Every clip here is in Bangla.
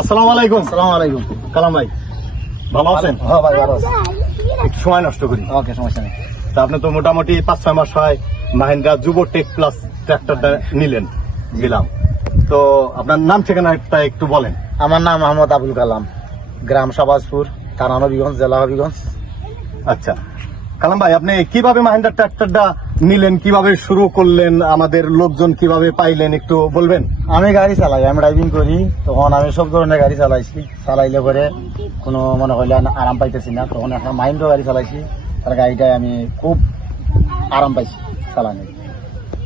আসসালামু আলাইকুম। আসসালামু আলাইকুম। কালাম ভাই ভালো আছেন? হ্যাঁ ভাই ভালো আছি। একটু সময় নষ্ট করি। ওকে সমস্যা নেই। তা আপনি তো মোটামুটি পাঁচ ছয় মাস হয় মাহিন্দ্রা যুব টেক প্লাস ট্র্যাক্টরটা নিলেন দিলাম। তো আপনার নাম ঠিকানাটা একটু বলেন। আমার নাম মোহাম্মদ আবুল কালাম। গ্রাম শাবাজপুর থানা নবীগঞ্জ জেলা হবিগঞ্জ। আচ্ছা। কালাম ভাই আপনি কীভাবে মাহিন্দ্রা ট্র্যাক্টরটা নিলেন, কীভাবে শুরু করলেন, আমাদের লোকজন কীভাবে পাইলেন, একটু বলবেন? আমি গাড়ি চালাই, আমি ড্রাইভিং করি, তখন আমি সব ধরনের গাড়ি চালাইছি। চালাইলে পরে কোনো মনে হইলে আরাম পাইতেছি না, তখন এখন মাইন্ডও গাড়ি চালাইছি, তার গাড়িটায় আমি খুব আরাম পাইছি চালানি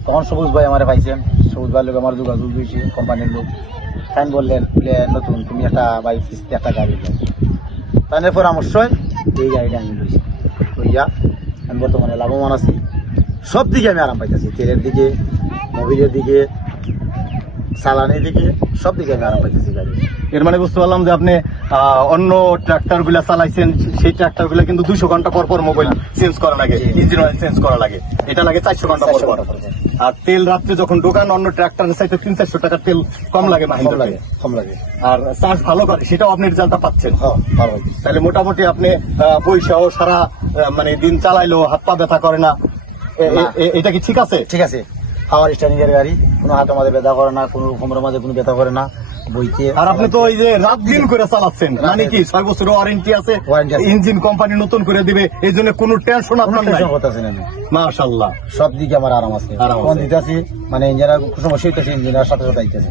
তখন সবুজ ভাই আমার পাইছেন, সবুজ ভাই লোক আমার যোগাযোগ দিয়েছে কোম্পানির লোক। তাই বললেন বলে নতুন, তুমি একটা বাইক কিস্তি, একটা গাড়ি দাও। তাদের পরামর্শই এই গাড়িটা আমি লইছি। আমি বর্তমানে লাভবান আছি। সব দিকে আমি আরাম পাইতেছি। তেলের দিকে মোবিলের দিকে চালানের দিকে সব দিকে আমি আরাম পাইতেছি গাড়ি। এর মানে বুঝতে পারলাম যে আপনি অন্য ট্রাক্টরগুলা চালাইছেন সেই ট্রাক্টরগুলা কিন্তু দুশো ঘণ্টা পর পর মোবাইল চেঞ্জ করা লাগে। ইঞ্জিন অয়েল চেঞ্জ করা লাগে। এটা লাগে চারশো ঘণ্টা পর পর। আর তেল রাত্রে যখন দোকান অন্য ট্রাক্টর চাইতে তিন চারশো টাকার তেল কম লাগে কম লাগে কম লাগে। আর চার্জ ভালো করে সেটাও আপনি রেজাল্টটা পাচ্ছেন। হ্যাঁ ভালো। তাহলে মোটামুটি আপনি পয়সাও সারা মানে দিন চালাইলেও হাত পা ব্যথা করে না। এটা কি ঠিক আছে? ঠিক আছে। পাওয়ার স্টারিং এর গাড়ি কোনো হাতের মাঝে ব্যথা করে না কোনো কোমরের মাঝে কোনো ব্যথা করে না বইতে আর আপনি তো ওই যে রাত দিন করে চালাচ্ছেন। মানে কি ছয় বছর ওয়ারেন্টি আছে ইঞ্জিন কোম্পানি নতুন করে দিবে এই জন্য কোনো টেনশন আপনার নাই? টেনশন করতেছি না আমি মাশাল্লাহ সব দিকে আমার আরাম আছে। ফোন দিতেছি মানে সমস্যা হইতেছে ইঞ্জিনিয়ার সাথে সাথে আইতেছে।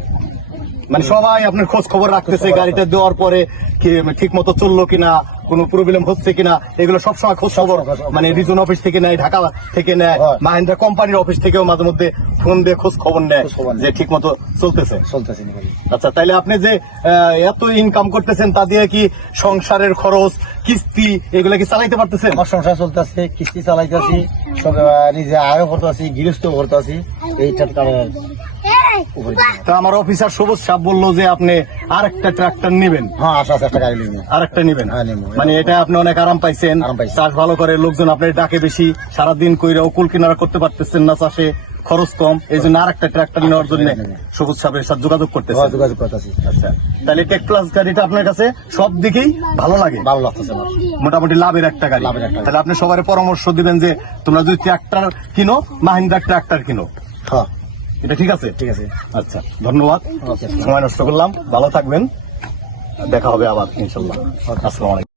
মানে সবাই আপনার খোঁজ খবর রাখতেছে গাড়িটা দেওয়ার পরে কি ঠিক মতো চলল কিনা কোনো প্রবলেম হচ্ছে কিনা এগুলো সবসময় খোঁজ খবর মানে রিজন অফিস থেকে নেয় ঢাকা থেকে নেয় মাহিন্দ্রা কোম্পানির অফিস থেকেও মাঝে মধ্যে ফোন দিয়ে খোঁজ খবর নেয়। যে ঠিক মতো চলতেছে চলতেছে আচ্ছা তাইলে আপনি যে এত ইনকাম করতেছেন তা দিয়ে কি সংসারের খরচ কিস্তি এগুলা কি চালাইতে পারতেছেন? আমার সংসার চলতেছে কিস্তি চালাইতেছি নিজে আয়ও করতেছি গৃহস্থ করতেছি এইটার কারণে। তা আমার অফিসার সবুজ বলল যে আপনি আর একটা ট্রাক্টর নেবেন। হ্যাঁ আশা একটা গাড়ি নিয়ে আর নেবেন। হ্যাঁ। মানে এটা আপনি অনেক আরাম পাইছেন। চাষ ভালো করে লোকজন আপনার ডাকে বেশি সারাদিন কইরা কুল কিনারা করতে পারতেছেন না চাষে খরচ কম। এই জন্য আর একটা ট্রাক্টর নেওয়ার জন্য সবুজ সাহেবের সাথে যোগাযোগ করতেছেন। যোগাযোগ করতেছি। আচ্ছা। তাহলে টেক প্লাস গাড়িটা আপনার কাছে সব দিকেই ভালো লাগে? ভালো লাগতেছে মোটামুটি লাভের একটা গাড়ি। লাভের একটা গাড়ি। তাহলে আপনি সবার পরামর্শ দিবেন যে তোমরা যদি ট্রাক্টর কিনো মাহিন্দ্রা ট্রাক্টর কিনো। হ্যাঁ। এটা ঠিক আছে? ঠিক আছে। আচ্ছা ধন্যবাদ। সময় নষ্ট করলাম। ভালো থাকবেন। দেখা হবে আবার ইনশাল্লাহ। আসসালাম আলাইকুম।